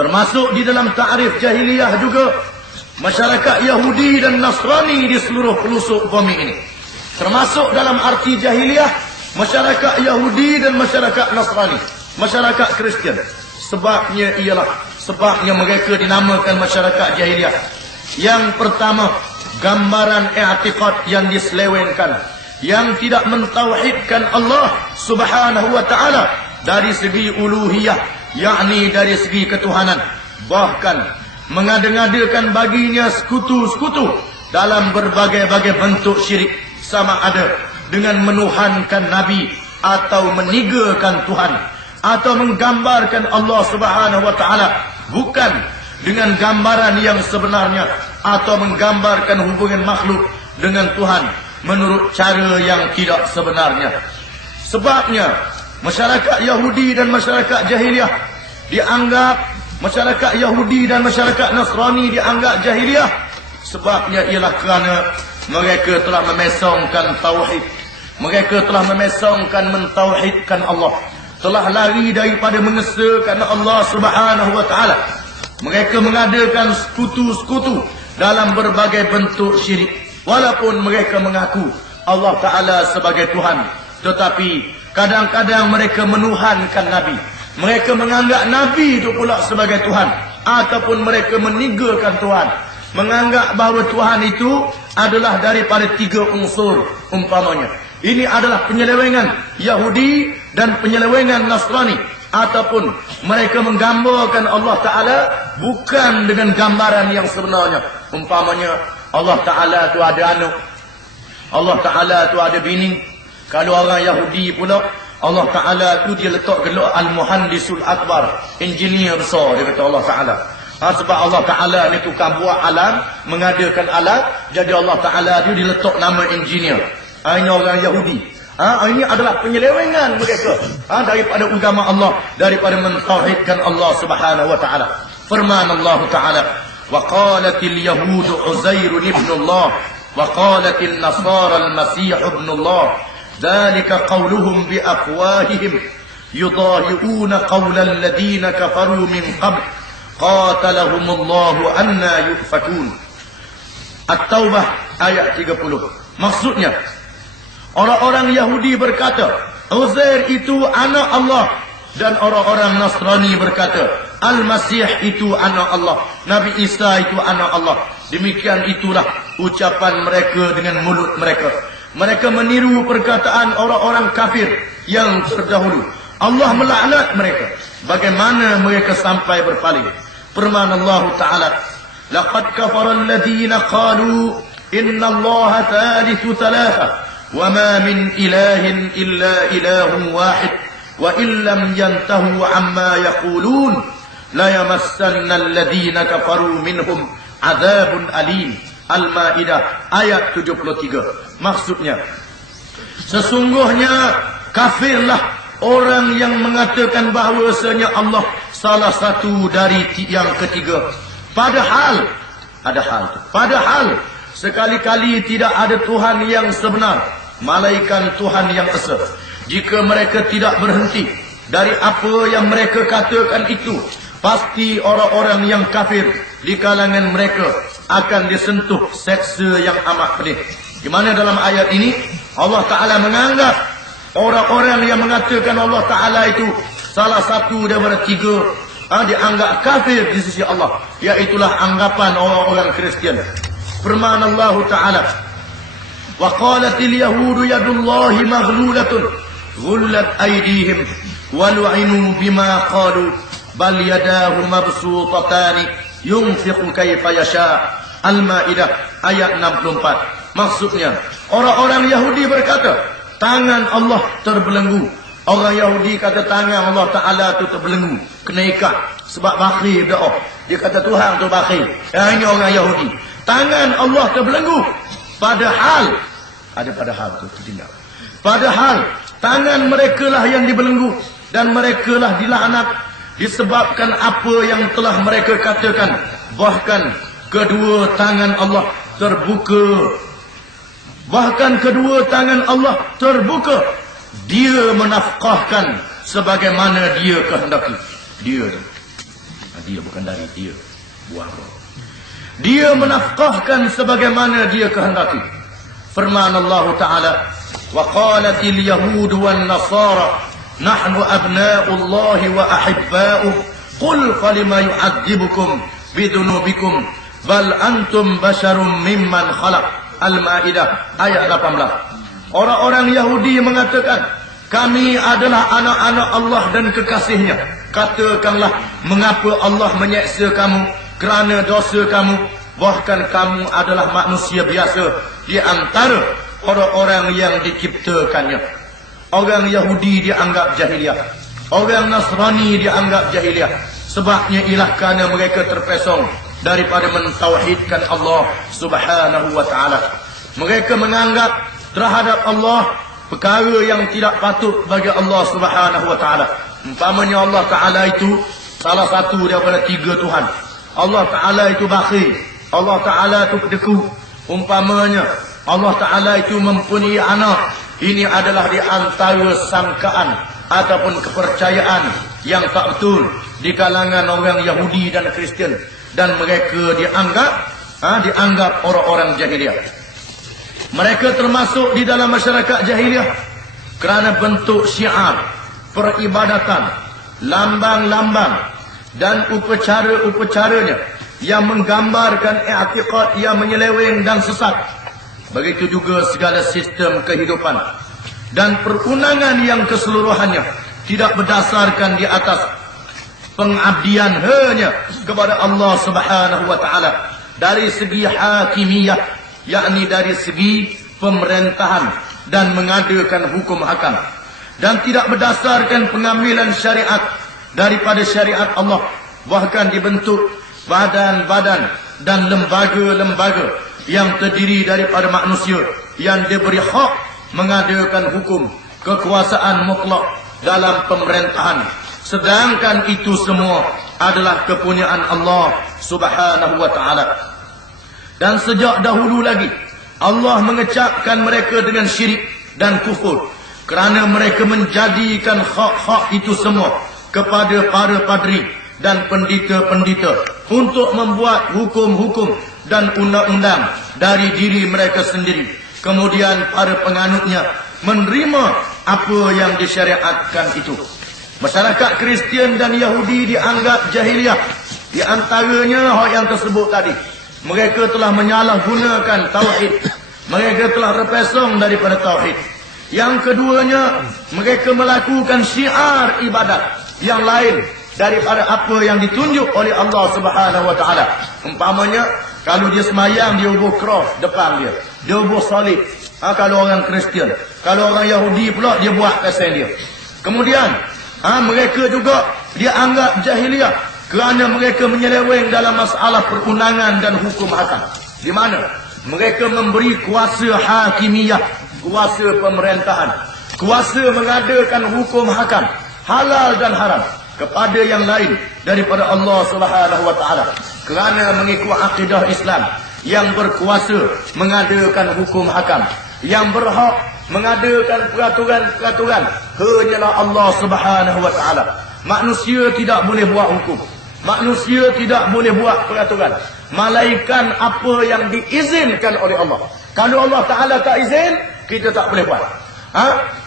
Termasuk di dalam ta'rif jahiliyah juga masyarakat Yahudi dan Nasrani di seluruh pelosok bumi ini. Termasuk dalam arti jahiliyah masyarakat Yahudi dan masyarakat Nasrani, masyarakat Kristian. Sebabnya mereka dinamakan masyarakat jahiliyah. Yang pertama, gambaran i'tiqad yang diselewengkan, yang tidak mentauhidkan Allah Subhanahu wa taala dari segi uluhiyah, yakni dari segi ketuhanan, bahkan mengada-ngadakan baginya sekutu-sekutu dalam berbagai-bagai bentuk syirik, sama ada dengan menuhankan nabi atau menigakan Tuhan, atau menggambarkan Allah Subhanahu wa taala bukan dengan gambaran yang sebenarnya, atau menggambarkan hubungan makhluk dengan Tuhan menurut cara yang tidak sebenarnya. Sebabnya masyarakat Yahudi dan masyarakat jahiliyah dianggap, masyarakat Yahudi dan masyarakat Nasrani dianggap jahiliyah. Sebabnya ialah kerana mereka telah memesongkan tauhid. Mereka telah memesongkan mentauhidkan Allah, telah lari daripada mengesahkan Allah Subhanahu wa taala. Mereka mengadakan sekutu-sekutu dalam berbagai bentuk syirik, walaupun mereka mengaku Allah Ta'ala sebagai Tuhan. Tetapi kadang-kadang mereka menuhankan Nabi. Mereka menganggap Nabi itu pula sebagai Tuhan, ataupun mereka menigakan Tuhan, menganggap bahawa Tuhan itu adalah daripada 3 unsur. Umpamanya ini adalah penyelewengan Yahudi dan penyelewengan Nasrani, ataupun mereka menggambarkan Allah Ta'ala bukan dengan gambaran yang sebenarnya. Umpamanya Allah Ta'ala itu ada anak, Allah Ta'ala itu ada bini. Kalau orang Yahudi pula, Allah Ta'ala itu dia letak gelak Al-Muhandisul Akbar, engineer besar, dia kata Allah Ta'ala. Sebab Allah Ta'ala ni tukang buat alam, mengadakan alat, jadi Allah Ta'ala itu dia letak nama engineer. Ini orang Yahudi. Ini adalah penyelewengan mereka daripada agama Allah, daripada mentauhidkan Allah Subhanahu wa taala. Firman Allah Ta'ala, wa qalatil yahud Uzair ibn Allah wa qalatil nasara al-masih ibn Allah, dzalika qawluhum bi afwahihim yudahi'una qawla alladhina kafaru min qabl qatalahumullahu anna yufakun. At-Taubah ayat 30. Maksudnya, orang-orang Yahudi berkata Uzair itu anak Allah, dan orang-orang Nasrani berkata Al-Masih itu anak Allah, Nabi Isa itu anak Allah. Demikian itulah ucapan mereka dengan mulut mereka. Mereka meniru perkataan orang-orang kafir yang terdahulu. Allah melaknat mereka. Bagaimana mereka sampai berpaling? Firman Allah Ta'ala, laqad kafara alladhina qalu inna Allah thalithu thalatha وما من إله إلا إله واحد وإن لم ينتهوا عما يقولون ليمسن الذين كفروا منهم عذاب أليم. Al-Maidah ayat 73. Maksudnya, sesungguhnya kafirlah orang yang mengatakan bahawasanya Allah salah satu dari yang ketiga. Padahal sekali-kali tidak ada Tuhan yang sebenar, malaikat Tuhan yang esa. Jika mereka tidak berhenti dari apa yang mereka katakan itu, pasti orang-orang yang kafir di kalangan mereka akan disentuh seksa yang amat pedih. Di mana dalam ayat ini Allah Ta'ala menganggap orang-orang yang mengatakan Allah Ta'ala itu salah satu daripada 3 dianggap kafir di sisi Allah, iaitulah anggapan orang-orang Kristian. Firman Allah Ta'ala, wa qalatil yahudu yadullahi maghlulatun ghullat aydihim wa lu'inu bima qalu bal yadahu mabsutatani yunfiqu kaifa yasha. Al-Maidah ayat 64. Maksudnya, orang-orang Yahudi berkata tangan Allah terbelenggu. Orang Yahudi kata tangan Allah Ta'ala itu terbelenggu, kena ikat sebab bakhil doa. Dia kata Tuhan tu bakhil. Ini orang Yahudi. Tangan Allah terbelenggu. Padahal tu tertinggal. Padahal tangan mereka lah yang dibelenggu, dan mereka lah dilaknat disebabkan apa yang telah mereka katakan. Bahkan kedua tangan Allah terbuka. Dia menafkahkan sebagaimana dia kehendaki. Dia tu. Dia bukan dari dia. Buang. Dia menafkahkan sebagaimana dia kehendaki. Firman Allah Ta'ala, وَقَالَتِ الْيَهُودُ وَالنَّصَارَى نَحْنُ أَبْنَاءُ اللَّهِ وَأَحِبَّاؤُهُ قُلْ فَلِمَ يُعَذِّبُكُمْ بِذُنُوبِكُمْ بَلْ أَنْتُمْ بَشَرٌ مِّمَّنْ خَلَقَ. Al-Maidah ayat 18. Orang-orang Yahudi mengatakan, kami adalah anak-anak Allah dan kekasihnya. Katakanlah, mengapa Allah menyeksa kamu kerana dosa kamu? Bahkan kamu adalah manusia biasa di antara orang-orang yang diciptakannya. Orang Yahudi dianggap jahiliah, orang Nasrani dianggap jahiliah. Sebabnya ialah kerana mereka terpesong daripada mentauhidkan Allah Subhanahu wa ta'ala. Mereka menganggap terhadap Allah perkara yang tidak patut bagi Allah Subhanahu wa ta'ala. Umpamanya Allah Ta'ala itu salah satu daripada 3 Tuhan. Allah Ta'ala itu bakhil, Allah Ta'ala itu pedeku. Umpamanya Allah Ta'ala itu mempunyai anak. Ini adalah di antara sangkaan ataupun kepercayaan yang tak betul di kalangan orang Yahudi dan Kristian. Dan mereka dianggap orang-orang jahiliah. Mereka termasuk di dalam masyarakat jahiliah kerana bentuk syiar, peribadatan, lambang-lambang dan upacara-upacaranya yang menggambarkan i'tiqad yang menyeleweng dan sesat. Begitu juga segala sistem kehidupan dan perundangan yang keseluruhannya tidak berdasarkan di atas pengabdian hanya kepada Allah Subhanahu wa ta'ala dari segi hakimiyah, yakni dari segi pemerintahan dan mengadakan hukum hakam, dan tidak berdasarkan pengambilan syariat daripada syariat Allah. Bahkan dibentuk badan-badan dan lembaga-lembaga yang terdiri daripada manusia yang diberi hak mengadakan hukum kekuasaan mutlak dalam pemerintahan. Sedangkan itu semua adalah kepunyaan Allah Subhanahu wa ta'ala. Dan sejak dahulu lagi Allah mengecapkan mereka dengan syirik dan kufur kerana mereka menjadikan hak-hak itu semua kepada para padri dan pendeta-pendeta untuk membuat hukum-hukum dan undang-undang dari diri mereka sendiri. Kemudian para penganutnya menerima apa yang disyariatkan itu. Masyarakat Kristian dan Yahudi dianggap jahiliah. Di antaranya hal yang tersebut tadi. Mereka telah menyalahgunakan tauhid. Mereka telah terpesong daripada tauhid. Yang keduanya, mereka melakukan syiar ibadat yang lain daripada apa yang ditunjuk oleh Allah Subhanahu wa ta'ala. Umpamanya, kalau dia semayang, dia ubah cross depan dia. Dia ubah salib. Kalau orang Kristian. Kalau orang Yahudi pula, dia buat pesen dia. Kemudian, mereka juga dianggap jahiliah kerana mereka menyeleweng dalam masalah perundangan dan hukum hakam. Di mana mereka memberi kuasa hakimiyah, kuasa pemerintahan, kuasa mengadakan hukum hakam halal dan haram kepada yang lain daripada Allah Subhanahu wa ta'ala. Kerana mengikut akidah Islam yang berkuasa mengadakan hukum hakam, yang berhak mengadakan peraturan-peraturan hanyalah Allah Subhanahu wa ta'ala. Manusia tidak boleh buat hukum, manusia tidak boleh buat peraturan melainkan apa yang diizinkan oleh Allah. Kalau Allah Ta'ala tak izin, kita tak boleh buat.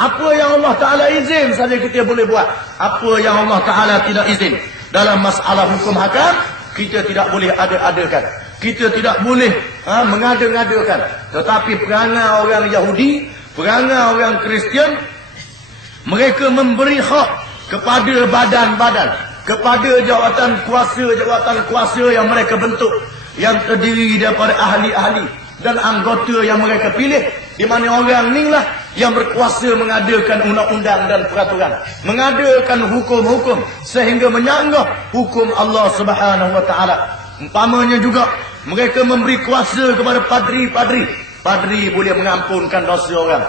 Apa yang Allah Ta'ala izin saja kita boleh buat. Apa yang Allah Ta'ala tidak izin dalam masalah hukum hakam, kita tidak boleh ada-adakan. Kita tidak boleh mengada-ngadakan. Tetapi perangai orang Yahudi, perangai orang Kristian, mereka memberi hak kepada badan-badan, kepada jawatan kuasa yang mereka bentuk, yang terdiri daripada ahli-ahli dan anggota yang mereka pilih, di mana orang ni lah yang berkuasa mengadakan undang-undang dan peraturan, mengadakan hukum-hukum sehingga menyanggah hukum Allah Subhanahu wa ta'ala. Umpamanya juga mereka memberi kuasa kepada padri-padri. Padri boleh mengampunkan dosa orang,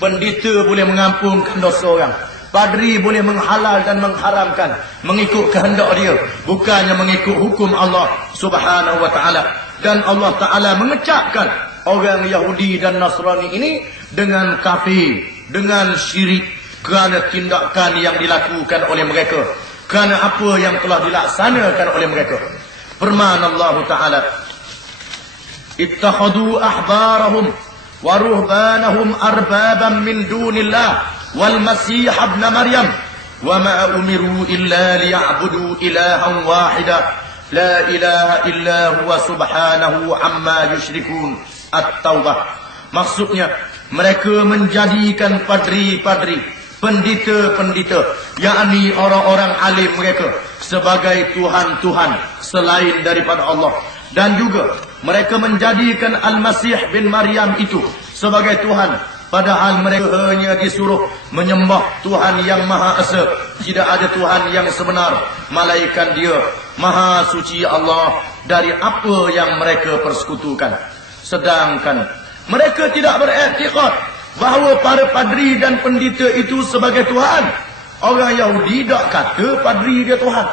pendeta boleh mengampunkan dosa orang, padri boleh menghalal dan mengharamkan mengikut kehendak dia, bukannya mengikut hukum Allah Subhanahu wa ta'ala. Dan Allah Ta'ala mengecapkan orang Yahudi dan Nasrani ini dengan kafir, dengan syirik kerana tindakan yang dilakukan oleh mereka, kerana apa yang telah dilaksanakan oleh mereka. Firman Allah Ta'ala, ittakhadhu ahbarahum wa ruhbanahum arbaban min dunillah wal masih ibn maryam wa ma umiru illa liya'budu ilahan wahida la ilaha illa huwa subhanahu amma yusyrikun. At-Taubah. Maksudnya, mereka menjadikan padri-padri, pendeta-pendeta, yakni orang-orang alim mereka, sebagai Tuhan-Tuhan selain daripada Allah. Dan juga mereka menjadikan Al-Masih bin Maryam itu sebagai Tuhan, padahal mereka hanya disuruh menyembah Tuhan yang Maha Esa. Tidak ada Tuhan yang sebenar melainkan Dia. Maha suci Allah dari apa yang mereka persekutukan. Sedangkan mereka tidak beriktikad bahawa para padri dan pendeta itu sebagai Tuhan. Orang Yahudi tak kata padri dia Tuhan.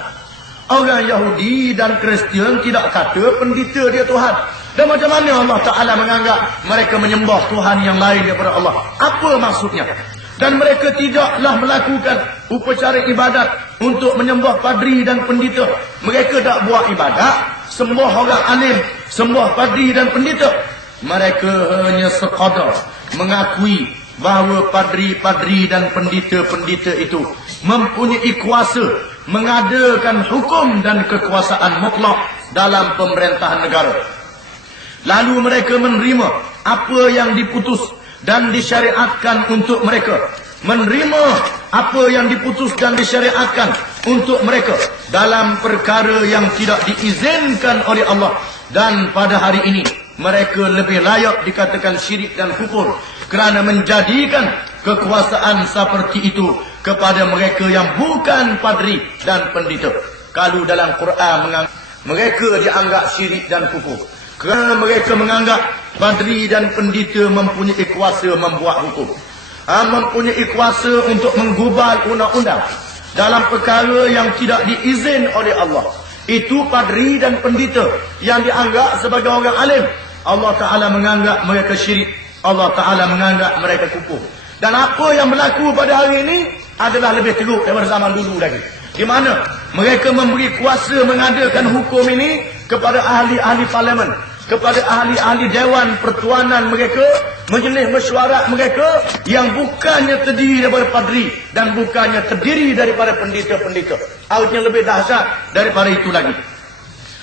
Orang Yahudi dan Kristian tidak kata pendeta dia Tuhan. Dan macam mana Allah Ta'ala menganggap mereka menyembah Tuhan yang lain daripada Allah? Apa maksudnya? Dan mereka tidaklah melakukan upacara ibadat untuk menyembah padri dan pendeta. Mereka tak buat ibadat, sembah orang alim, sembah padri dan pendeta. Mereka hanya sekadar mengakui bahawa padri-padri dan pendeta-pendeta itu mempunyai kuasa mengadakan hukum dan kekuasaan mutlak dalam pemerintahan negara. Lalu mereka menerima apa yang diputus dan disyariatkan untuk mereka. Menerima apa yang diputus dan disyariatkan untuk mereka dalam perkara yang tidak diizinkan oleh Allah. Dan pada hari ini mereka lebih layak dikatakan syirik dan kufur kerana menjadikan kekuasaan seperti itu kepada mereka yang bukan padri dan pendeta. Kalau dalam Quran mereka dianggap syirik dan kufur kerana mereka menganggap padri dan pendeta mempunyai kuasa membuat hukum, mempunyai kuasa untuk menggubal undang-undang dalam perkara yang tidak diizin oleh Allah. Itu padri dan pendeta yang dianggap sebagai orang alim. Allah Ta'ala menganggap mereka syirik. Allah Ta'ala menganggap mereka kufur. Dan apa yang berlaku pada hari ini adalah lebih teruk daripada zaman dulu lagi. Di mana mereka memberi kuasa mengadakan hukum ini kepada ahli-ahli parlimen, kepada ahli-ahli dewan pertuanan mereka, majlis mesyuarat mereka yang bukannya terdiri daripada padri dan bukannya terdiri daripada pendeta-pendeta. Artinya lebih dahsyat daripada itu lagi.